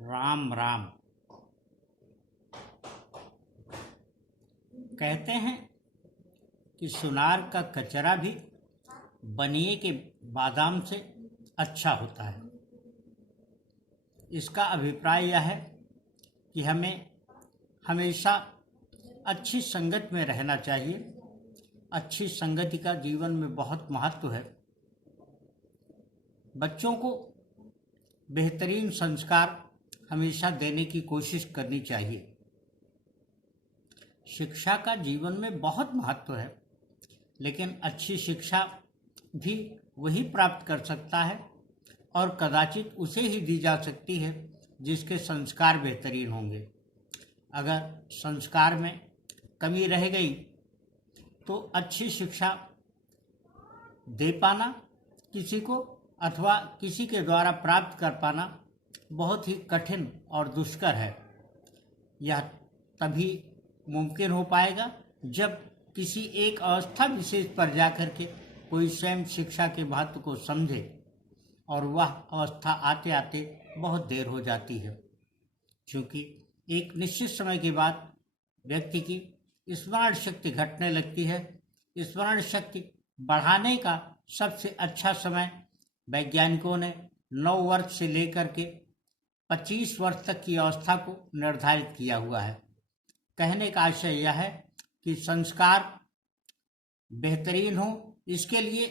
राम राम। कहते हैं कि सुनार का कचरा भी बनिए के बादाम से अच्छा होता है। इसका अभिप्राय यह है कि हमें हमेशा अच्छी संगत में रहना चाहिए। अच्छी संगति का जीवन में बहुत महत्व है। बच्चों को बेहतरीन संस्कार हमेशा देने की कोशिश करनी चाहिए। शिक्षा का जीवन में बहुत महत्व है, लेकिन अच्छी शिक्षा भी वही प्राप्त कर सकता है और कदाचित उसे ही दी जा सकती है जिसके संस्कार बेहतरीन होंगे। अगर संस्कार में कमी रह गई तो अच्छी शिक्षा दे पाना किसी को अथवा किसी के द्वारा प्राप्त कर पाना बहुत ही कठिन और दुष्कर है। यह तभी मुमकिन हो पाएगा जब किसी एक अवस्था विशेष पर जाकर के कोई स्वयं शिक्षा के महत्व को समझे, और वह अवस्था आते आते बहुत देर हो जाती है, क्योंकि एक निश्चित समय के बाद व्यक्ति की स्मरण शक्ति घटने लगती है। स्मरण शक्ति बढ़ाने का सबसे अच्छा समय वैज्ञानिकों ने 9 वर्ष से लेकर के 25 वर्ष तक की अवस्था को निर्धारित किया हुआ है। कहने का आशय यह है कि संस्कार बेहतरीन हो, इसके लिए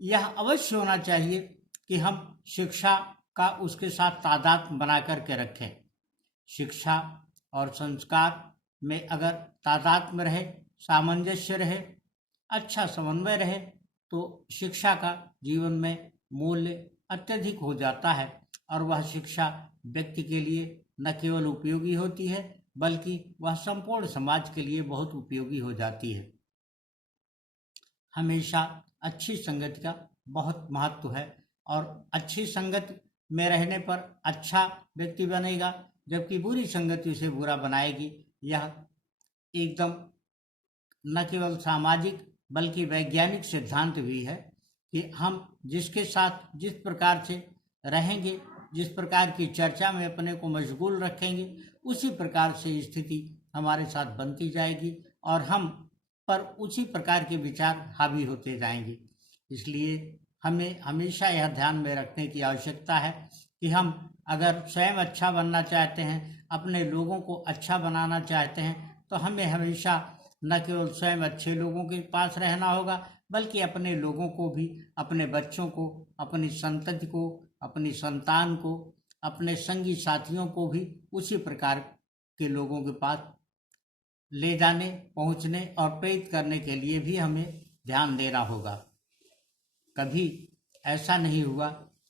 यह अवश्य होना चाहिए कि हम शिक्षा का उसके साथ तादात्म्य बना करके रखें। शिक्षा और संस्कार में अगर तादात्म्य रहे, सामंजस्य रहे, अच्छा समन्वय रहे, तो शिक्षा का जीवन में मूल्य अत्यधिक हो जाता है और वह शिक्षा व्यक्ति के लिए न केवल उपयोगी होती है, बल्कि वह संपूर्ण समाज के लिए बहुत उपयोगी हो जाती है। हमेशा अच्छी संगति का बहुत महत्व है और अच्छी संगति में रहने पर अच्छा व्यक्ति बनेगा, जबकि बुरी संगति उसे बुरा बनाएगी। यह एकदम न केवल सामाजिक बल्कि वैज्ञानिक सिद्धांत भी है कि हम जिसके साथ जिस प्रकार से रहेंगे, जिस प्रकार की चर्चा में अपने को मशगूल रखेंगे, उसी प्रकार से स्थिति हमारे साथ बनती जाएगी और हम पर उसी प्रकार के विचार हावी होते जाएंगे। इसलिए हमें हमेशा यह ध्यान में रखने की आवश्यकता है कि हम अगर स्वयं अच्छा बनना चाहते हैं, अपने लोगों को अच्छा बनाना चाहते हैं, तो हमें हमेशा न केवल स्वयं अच्छे लोगों के पास रहना होगा, बल्कि अपने लोगों को भी, अपने बच्चों को, अपनी संतति को, अपनी संतान को, अपने संगी साथियों को भी उसी प्रकार के लोगों के पास ले जाने, पहुंचने और प्रेरित करने के लिए भी हमें ध्यान देना होगा। कभी ऐसा नहीं हुआ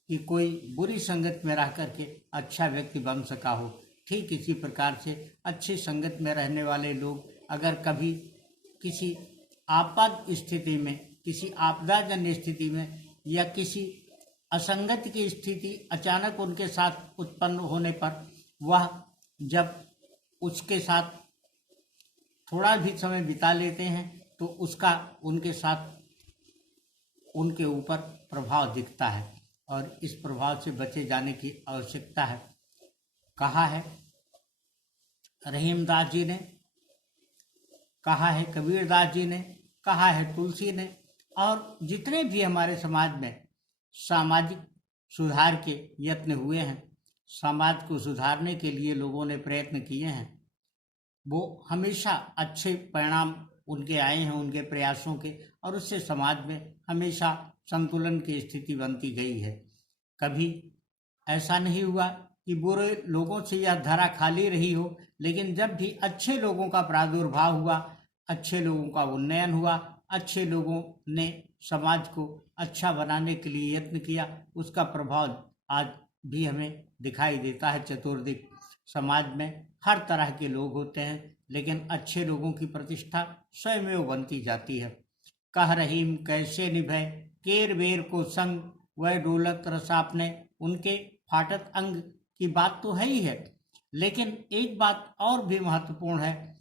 कि कोई बुरी संगत में रह करके अच्छा व्यक्ति बन सका हो। ठीक इसी प्रकार से अच्छी संगत में रहने वाले लोग अगर कभी किसी आपात स्थिति में, किसी आपदाजन्य स्थिति में या किसी असंगति की स्थिति अचानक उनके साथ उत्पन्न होने पर वह जब उसके साथ थोड़ा भी समय बिता लेते हैं तो उसका उनके साथ उनके ऊपर प्रभाव दिखता है और इस प्रभाव से बचे जाने की आवश्यकता है। कहा है रहीमदास जी ने, कहा है कबीरदास जी ने, कहा है तुलसी ने, और जितने भी हमारे समाज में सामाजिक सुधार के यत्न हुए हैं, समाज को सुधारने के लिए लोगों ने प्रयत्न किए हैं, वो हमेशा अच्छे परिणाम उनके आए हैं, उनके प्रयासों के, और उससे समाज में हमेशा संतुलन की स्थिति बनती गई है। कभी ऐसा नहीं हुआ कि बुरे लोगों से यह धरा खाली रही हो, लेकिन जब भी अच्छे लोगों का प्रादुर्भाव हुआ, अच्छे लोगों का उन्नयन हुआ, अच्छे लोगों ने समाज को अच्छा बनाने के लिए यत्न किया, उसका प्रभाव आज भी हमें दिखाई देता है चतुर्दिक। समाज में हर तरह के लोग होते हैं, लेकिन अच्छे लोगों की प्रतिष्ठा स्वयं बनती जाती है। कह रहीम कैसे निभे केर बेर को संग, वह ढोलक रस आपने उनके फाटत अंग की बात तो है ही है, लेकिन एक बात और भी महत्वपूर्ण है,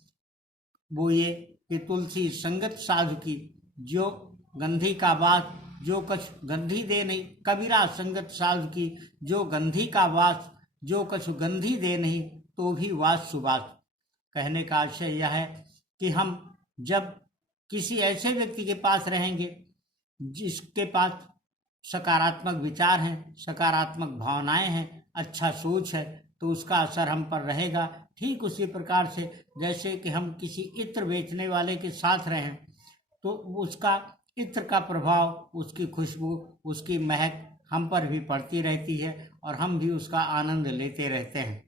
वो ये कि तुलसी संगत साधु की, जो गंधी का बात जो कछ गंधी दे नहीं, कबीरा संगत साधु की जो गंधी का वास जो कछु गंधी दे नहीं, तो भी वास सुबास। कहने का आशय यह है कि हम जब किसी ऐसे व्यक्ति के पास रहेंगे जिसके पास सकारात्मक विचार हैं, सकारात्मक भावनाएं हैं, अच्छा सोच है, तो उसका असर हम पर रहेगा। ठीक उसी प्रकार से जैसे कि हम किसी इत्र बेचने वाले के साथ रहें तो उसका इत्र का प्रभाव, उसकी खुशबू, उसकी महक हम पर भी पड़ती रहती है और हम भी उसका आनंद लेते रहते हैं।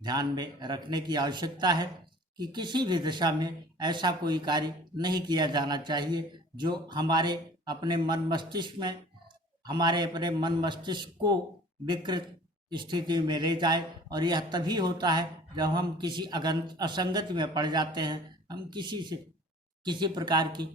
ध्यान में रखने की आवश्यकता है कि किसी भी दिशा में ऐसा कोई कार्य नहीं किया जाना चाहिए जो हमारे अपने मन मस्तिष्क को विकृत स्थिति में ले जाए। और यह तभी होता है जब हम किसी असंगति में पड़ जाते हैं, हम किसी प्रकार की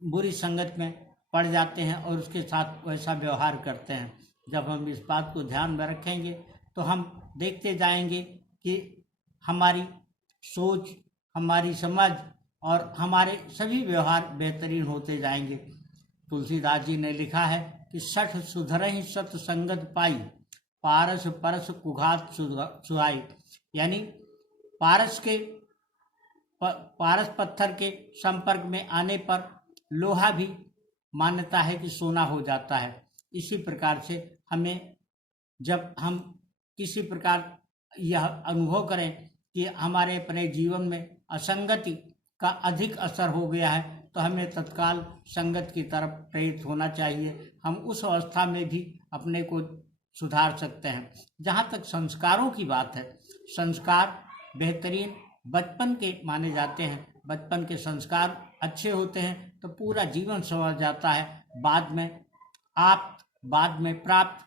बुरी संगत में पड़ जाते हैं और उसके साथ वैसा व्यवहार करते हैं। जब हम इस बात को ध्यान में रखेंगे तो हम देखते जाएंगे कि हमारी सोच, हमारी समझ और हमारे सभी व्यवहार बेहतरीन होते जाएंगे। तुलसीदास जी ने लिखा है कि सठ सुधरहि सत संगत पाई, पारस परस कुघात सुहाई। यानी पारस पत्थर के संपर्क में आने पर लोहा भी मान्यता है कि सोना हो जाता है। इसी प्रकार से हमें, जब हम किसी प्रकार यह अनुभव करें कि हमारे अपने जीवन में असंगति का अधिक असर हो गया है, तो हमें तत्काल संगत की तरफ प्रेरित होना चाहिए। हम उस अवस्था में भी अपने को सुधार सकते हैं। जहाँ तक संस्कारों की बात है, संस्कार बेहतरीन बचपन के माने जाते हैं। बचपन के संस्कार अच्छे होते हैं तो पूरा जीवन संवर जाता है। बाद में प्राप्त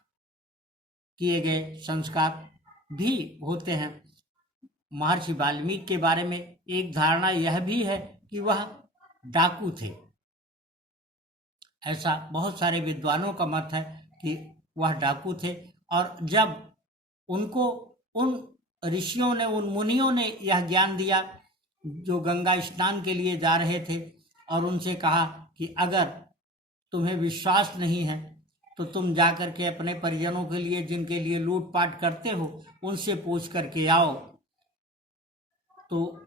किए गए संस्कार भी होते हैं। महर्षि वाल्मीकि के बारे में एक धारणा यह भी है कि वह डाकू थे। ऐसा बहुत सारे विद्वानों का मत है कि वह डाकू थे। और जब उनको उन ऋषियों ने, उन मुनियों ने यह ज्ञान दिया जो गंगा स्नान के लिए जा रहे थे, और उनसे कहा कि अगर तुम्हें विश्वास नहीं है तो तुम जाकर के अपने परिजनों के लिए, जिनके लिए लूटपाट करते हो, उनसे पूछ करके आओ, तो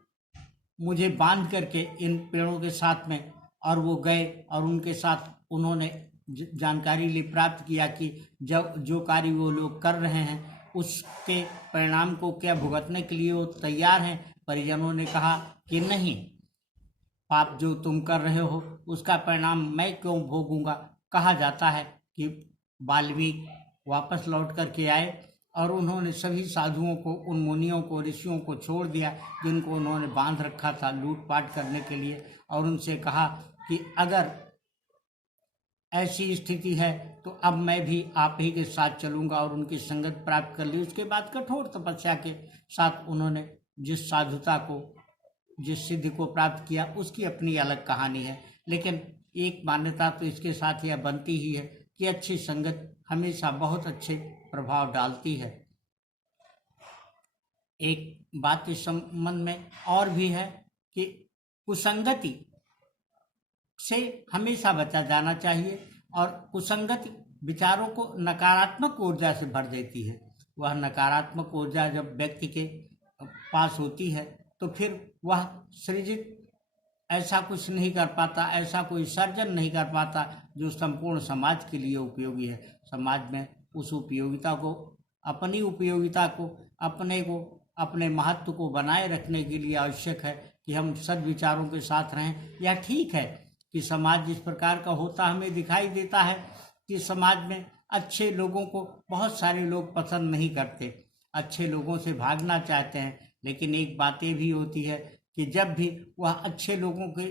मुझे बांध करके इन पेड़ों के साथ में। और वो गए और उनके साथ उन्होंने जानकारी ली, प्राप्त किया कि जब जो कार्य वो लोग कर रहे हैं उसके परिणाम को क्या भुगतने के लिए वो तैयार हैं। परिजनों ने कहा कि नहीं, पाप जो तुम कर रहे हो उसका परिणाम मैं क्यों भोगूंगा। कहा जाता है कि वाल्मीकि वापस लौट करके आए और उन्होंने सभी साधुओं को, उन मुनियों को, ऋषियों को छोड़ दिया जिनको उन्होंने बांध रखा था लूटपाट करने के लिए, और उनसे कहा कि अगर ऐसी स्थिति है तो अब मैं भी आप ही के साथ चलूंगा, और उनकी संगत प्राप्त कर ली। उसके बाद कठोर तपस्या के साथ उन्होंने जिस साधुता को, जिस सिद्धि को प्राप्त किया, उसकी अपनी अलग कहानी है। लेकिन एक मान्यता तो इसके साथ यह बनती ही है कि अच्छी संगत हमेशा बहुत अच्छे प्रभाव डालती है। एक बात इस संबंध में और भी है कि कुसंगति से हमेशा बचा जाना चाहिए, और कुसंगति विचारों को नकारात्मक ऊर्जा से भर देती है। वह नकारात्मक ऊर्जा जब व्यक्ति के पास होती है तो फिर वह सृजित ऐसा कुछ नहीं कर पाता, ऐसा कोई सर्जन नहीं कर पाता जो संपूर्ण समाज के लिए उपयोगी है। समाज में उस उपयोगिता को, अपनी उपयोगिता को, अपने महत्व को बनाए रखने के लिए आवश्यक है कि हम सद्विचारों के साथ रहें। यह ठीक है कि समाज जिस प्रकार का होता हमें दिखाई देता है कि समाज में अच्छे लोगों को बहुत सारे लोग पसंद नहीं करते, अच्छे लोगों से भागना चाहते हैं। लेकिन एक बात ये भी होती है कि जब भी वह अच्छे लोगों के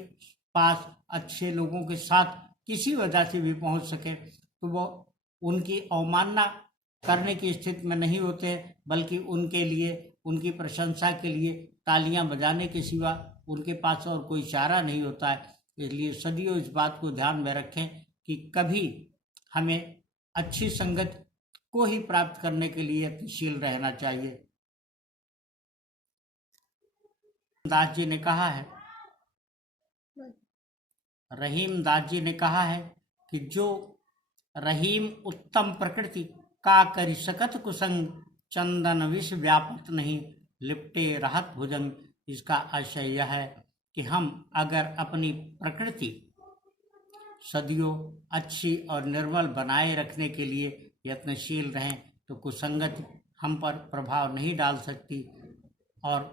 पास, अच्छे लोगों के साथ किसी वजह से भी पहुंच सके तो वो उनकी अवमानना करने की स्थिति में नहीं होते, बल्कि उनके लिए, उनकी प्रशंसा के लिए तालियां बजाने के सिवा उनके पास और कोई चारा नहीं होता है। इसलिए सदियों इस बात को ध्यान में रखें कि कभी हमें अच्छी संगत को ही प्राप्त करने के लिए यत्नशील रहना चाहिए। दास जी ने कहा है, रहीम दास जी ने कहा है कि जो रहीम उत्तम प्रकृति का करि सकत कुसंग, चंदन विष व्यापत नहीं, लिपटे रहत भुजंग। इसका आशय यह है कि हम अगर अपनी प्रकृति सदियों अच्छी और निर्मल बनाए रखने के लिए यत्नशील रहें तो कुसंगति हम पर प्रभाव नहीं डाल सकती, और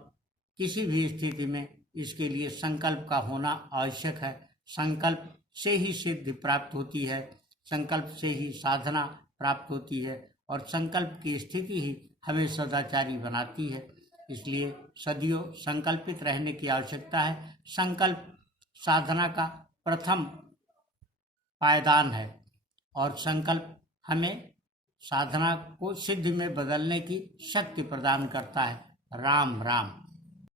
किसी भी स्थिति में इसके लिए संकल्प का होना आवश्यक है। संकल्प से ही सिद्धि प्राप्त होती है, संकल्प से ही साधना प्राप्त होती है, और संकल्प की स्थिति ही हमें सदाचारी बनाती है। इसलिए सदियों संकल्पित रहने की आवश्यकता है। संकल्प साधना का प्रथम पायदान है, और संकल्प हमें साधना को सिद्धि में बदलने की शक्ति प्रदान करता है। राम राम।